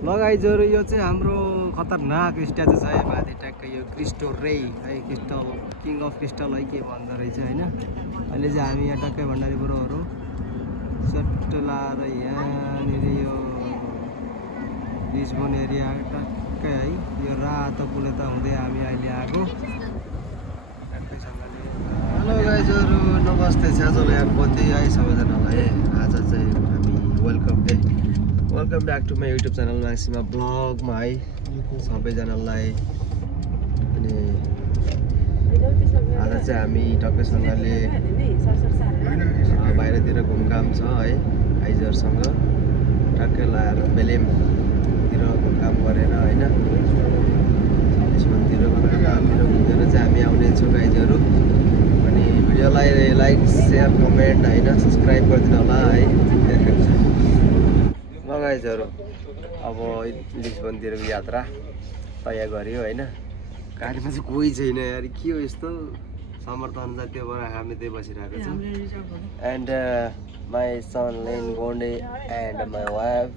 लगाइजहरू यो चाहिँ हाम्रो खतरनाक स्ट्याचु छ है माथि ट्याक्कै यो क्रिस्टो रे है क्रिस्टल किङ अफ क्रिस्टल है के भन्दो रहेछ होइन। अहिले चाहिँ हामी यहाँ टक्कै भण्डारी बुढोहरू सट्ट लाएर यहाँनिर यो लिस्बन एरिया टक्कै है यो रातो पुलेता हुँदै हामी अहिले आएको टक्कैसँगले। हेलो गाइजहरू नमस्ते छ्याजोले यानपति है सबैजनालाई। आज चाहिँ हामी welcome back to my YouTube channel Maxima ब्लगमा है सबैजनालाई। अनि आज चाहिँ हामी टक्कैसँगले बाहिरतिर घुमघाम छ है आइजहरूसँग टक्कै लाएर बेलेमतिर घुमघाम गरेर होइन लिस्बनतिर घुमघामतिर घुमेर चाहिँ हामी आउनेछौँ गाइजहरू। अनि भिडियोलाई लाइक सेयर कमेन्ट होइन सब्सक्राइब गरिदिनु होला है गाइजहरू। अब लिस्बनतिरको यात्रा तयार गऱ्यो होइन। गाडीमा चाहिँ कोही छैन यार के हो यस्तो समर्थन छ त्यो भएर हामी त्यही बसिरहेको छौँ। एन्ड माई सन लेन गोन्डे एन्ड माई वाइफ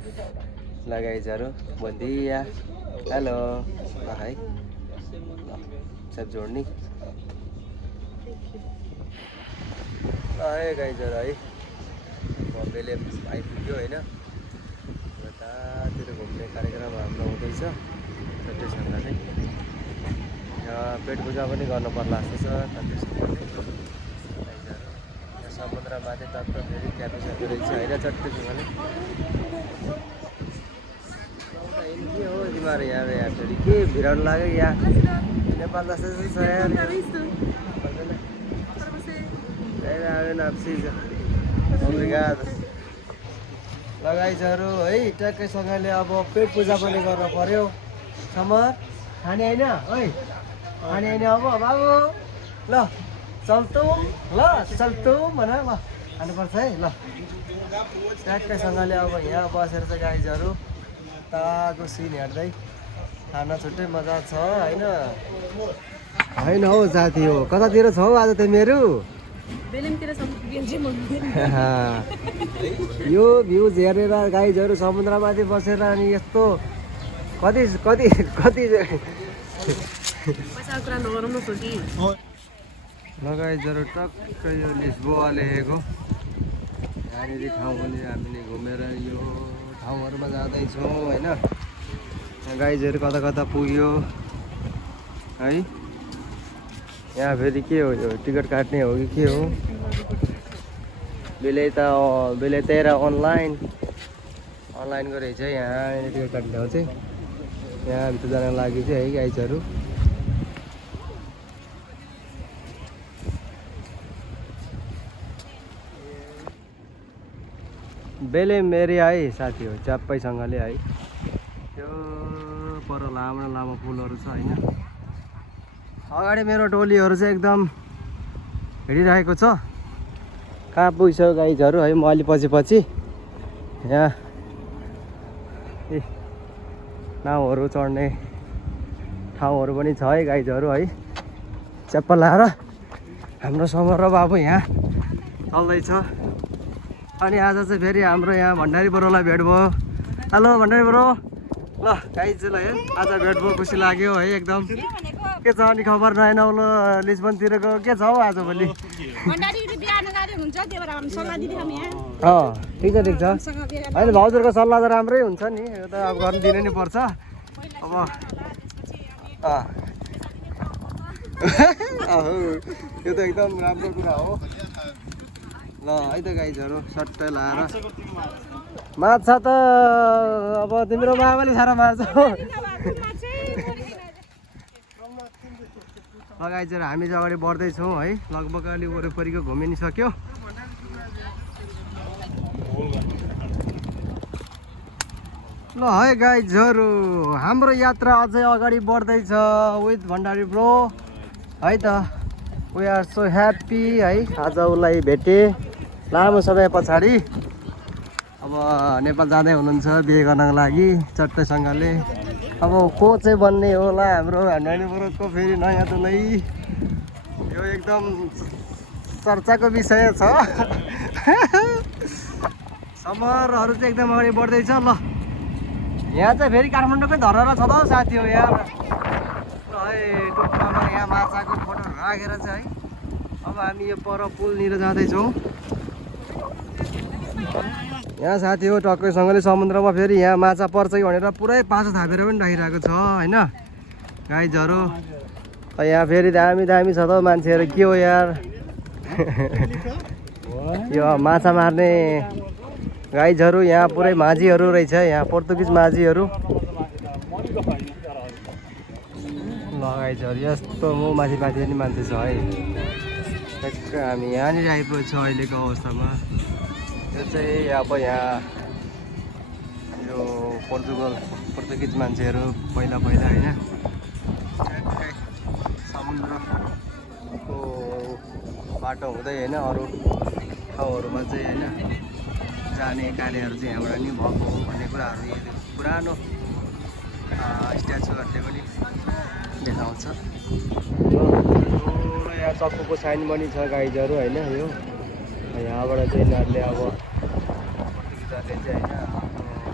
ल गाइजहरू बन्दिया हेलो ल है ल सब जोड्ने ल है गाइजहरू है। बेलेम आइपुग्यो होइन। यतातिर घुम्ने कार्यक्रम हाम्रो हुँदैछ चट्टैसँगले। यहाँ पेट पूजा पनि गर्नु पर्ला जस्तो छ चट्टैसँगले। समुद्रमाथि तत्त्व फेरि क्यापिसकेको रहेछ होइन चट्टैसँगले। के हो तिमीहरू यहाँ फेरि के भिराउनु लाग्यो यहाँ नेपाल जस्तो छ यहाँ लगाइजहरू है ट्याक्कैसँगले। अब पेट पूजा पनि गर्नु पर्यो। समर खाने होइन है खाने होइन अब बाबु ल चल्तौँ ल चल्तौँ भन ल खानुपर्छ है ल ट्याक्कैसँगले। अब यहाँ बसेर चाहिँ गाइजहरू ताको सिन हेर्दै खाना छुट्टै मजा छ होइन। होइन हौ साथी हो कतातिर छौ आज त मेरो यो भ्युज हेरेर गाइजहरू समुद्रमाथि बसेर अनि यस्तो कति कति कति गाइजहरू टक्कै यो लिस्बोआ लेखेको यहाँनिर ठाउँ पनि हामीले घुमेर यो ठाउँहरूमा जाँदैछौँ होइन। गाइजहरू कता कता पुग्यो है। यहाँ फेरि के हो यो टिकट काट्ने हो कि के हो बेलैतेर अनलाइनको रहेछ यहाँ टिकट काट्ने ठाउँ चाहिँ। यहाँ भित्र जानको लागि चाहिँ है गाइजहरू। बेलेम एरिया है साथी हो च्याप्पैसँगले है। त्यो पर लामो लामो पुलहरू छ होइन। अगाडि मेरो टोलीहरू चाहिँ एकदम हिँडिरहेको छ। कहाँ पुग्छ गाइजहरू है म अलि पछि यहाँ नाउँहरू चढ्ने ठाउँहरू पनि छ है गाइजहरू है। च्याप्पा लाएर हाम्रो समर र बाबु यहाँ चल्दैछ। अनि आज चाहिँ फेरि हाम्रो यहाँ भण्डारी बरोलाई भेट भयो। हेलो भण्डारी बरो ल गाइजलाई है आज भेट भयो खुसी लाग्यो है एकदम। के छ अनि खबर नयाँ नौलो लिस्बनतिरको के छ हौ आजभोलि? ठिक छ होइन भाउजूहरूको सल्लाह त राम्रै हुन्छ नि यो त अब गर्नु दिनु नि पर्छ अब। यो त एकदम राम्रो कुरा हो ल है त गाइजहरू सट्टै लाएर माछा त अब तिम्रो मामाले साह्रो मार्छ गाइजहरू। हामी चाहिँ अगाडि बढ्दैछौँ है लगभग अलि वरिपरिको घुमि नि सक्यो। ल है गाइजहरू हाम्रो यात्रा अझै अगाडि बढ्दैछ विथ भण्डारी ब्रो है त। वी आर सो ह्याप्पी है आज उसलाई भेटे लामो समय पछाडि। अब नेपाल जाँदै हुनुहुन्छ बिहे गर्नको लागि चट्टैसँगले। अब को चाहिँ बन्ने होला हाम्रो भण्डारी ब्रोको फेरि नयाँ दुलै यो एकदम चर्चाको विषय छ। समरहरू चाहिँ एकदम अगाडि बढ्दैछ ल यहाँ चाहिँ फेरि काठमाडौँकै धरहरा छ त साथी हो यहाँ है टुप्पामा यहाँ माछाको फोटो राखेर चाहिँ है अब हामी यो पर पुलनिर जाँदैछौँ। यहाँ साथी हो टक्कैसँगले समुद्रमा फेरि यहाँ माछा पर्छ कि भनेर पुरै पाछो थापेर पनि राखिरहेको छ होइन गाइजहरू। यहाँ फेरि दामी दामी छ त मान्छेहरू के हो यार यो माछा मार्ने गाइजहरू यहाँ पुरै माझीहरू रहेछ यहाँ पोर्तुगिज माझीहरू ल गाइजहरू यस्तो म माथि माथि पनि मान्छे छ है। ठ्याक्क हामी यहाँनिर आइपुगेको छ अहिलेको अवस्थामा। यो चाहिँ अब यहाँ यो पोर्तुगिज मान्छेहरू पहिला पहिला होइन समुद्रको बाटो हुँदै होइन अरू ठाउँहरूमा चाहिँ होइन जाने कार्यहरू चाहिँ यहाँबाट नि भएको हो भन्ने कुराहरू यो पुरानो स्ट्याचुहरूले पनि देखाउँछ। यहाँ चक्कुको साइन पनि छ गाइजहरू होइन यो यहाँबाट चाहिँ यिनीहरूले अब पोर्तुगिजहरूले चाहिँ होइन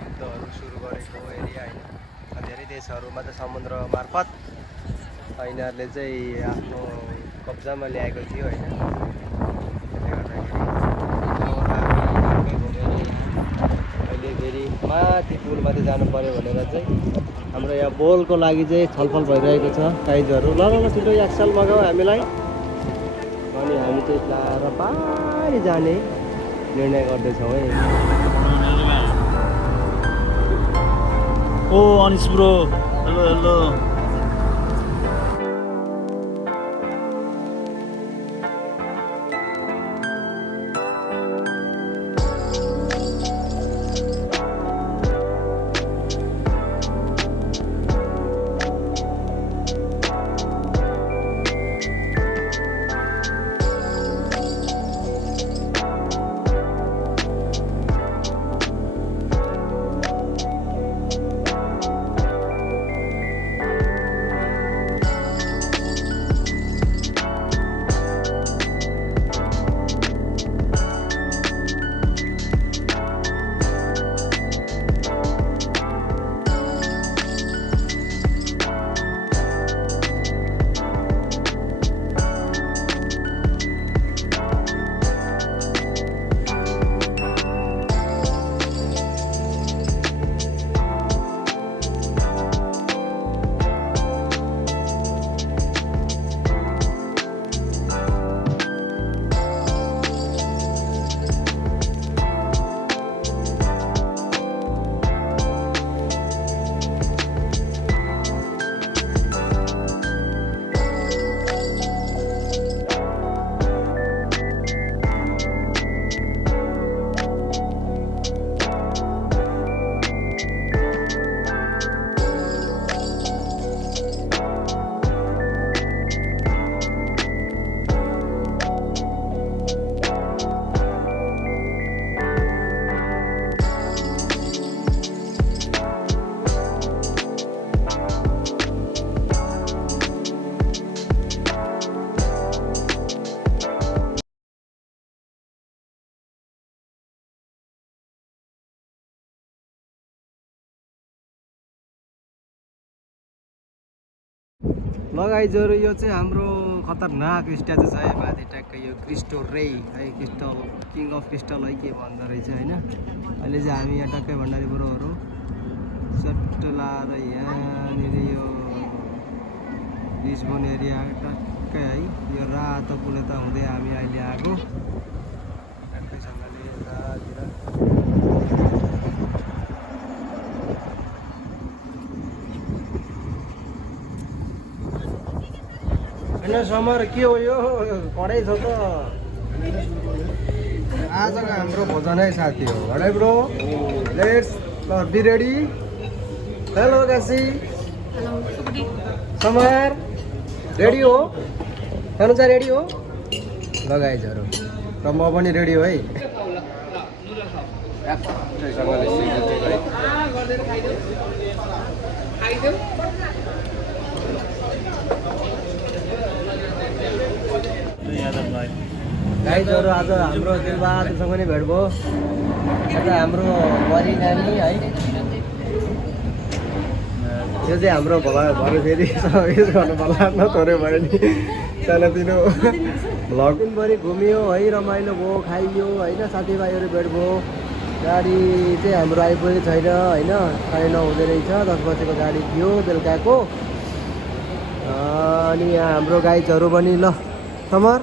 युद्धहरू सुरु गरेको एरिया होइन धेरै देशहरूमा चाहिँ समुद्र मार्फत यिनीहरूले चाहिँ आफ्नो कब्जामा ल्याएको थियो होइन। अहिले फेरि माथि पुलमाथि जानु पऱ्यो भनेर चाहिँ हाम्रो यहाँ बोलको लागि चाहिँ छलफल भइरहेको छ गाइजहरू। ल ल छिटो एक्सल मगाऊ हामीलाई अनि हामी चाहिँ लाएर पारि जाने निर्णय गर्दैछौँ है। ओ अनिस ब्रो हेलो हेलो गाइजहरू यो चाहिँ हाम्रो खतरनाक स्ट्याचु छ है माथि ट्याक्कै यो क्रिस्टो रे है क्रिस्टल किङ अफ क्रिस्टल है के भन्दो रहेछ होइन। अहिले चाहिँ हामी यहाँ टक्कै भण्डारी ब्रोहरू सट्ट लाएर यहाँनिर यो लिस्बन एरिया टक्कै है यो रातो पुलेता हुँदै हामी अहिले आएको टक्कैसँगले यतातिर। समर के हो यो पढाइ छ त आजको हाम्रो भोजन है साथी हो है bro. Let's be ready. Hello Kashi Samar ready हो हेर्नु चाहिँ रेडी हो लगाइजहरू र म पनि रेडी हो है। गाइजहरू आज हाम्रो दिलबहादुरसँग पनि भेट भयो। यता हाम्रो बरी नानी है यो चाहिँ हाम्रो भरे फेरि उयस गर्नु पर्ला नथोरै भयो नि सानोतिनो भ्लग दिनभरि घुमियो है रमाइलो भयो खाइयो होइन साथीभाइहरू भेट भयो गाडी चाहिँ हाम्रो आइपुगेको छैन होइन 9:30 हुँदै रहेछ 10 बजेको गाडी थियो बेलुकाको अनि यहाँ हाम्रो गाइजहरू पनि ल समर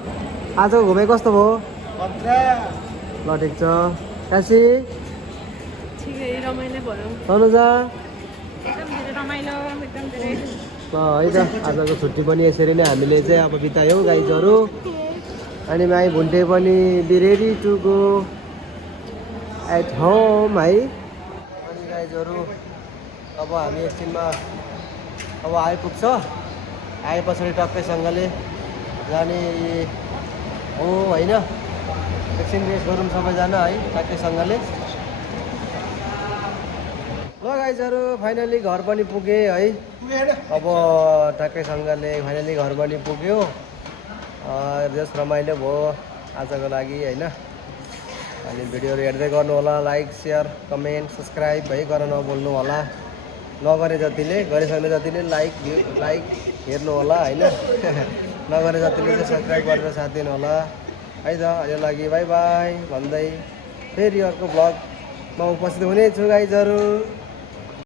आजको घुमे कस्तो भयो ल ठिक छ काशी तनुजा है त आजको छुट्टी पनि यसरी नै हामीले चाहिँ अब बितायौँ गाइजहरू अनि माई भुन्टे पनि be ready to go at home है अनि गाइजहरू अब हामी एकछिनमा अब आइपुग्छ आएपछि टक्कैसँगले जाने हो होइन एकछिन रेस्ट गरौँ सबैजना है टक्कैसँगले ल गाइजहरू फाइनली घर पनि पुगेँ है अब टक्कैसँगले फाइनली घर पनि पुग्यो जस रमाइलो भयो आजको लागि होइन अनि भिडियोहरू हेर्दै गर्नु होला लाइक सेयर कमेन्ट सब्सक्राइब है गर्न नभुल्नु होला नगरे जतिले गरिसक्ने जतिले लाइक हेर्नु होला होइन नगरे जतिले चाहिँ सब्सक्राइब गरेर साथ दिनु होला है त अहिले लागि बाई बाई भन्दै फेरि अर्को भ्लगमा उपस्थित हुनेछु गाइजहरू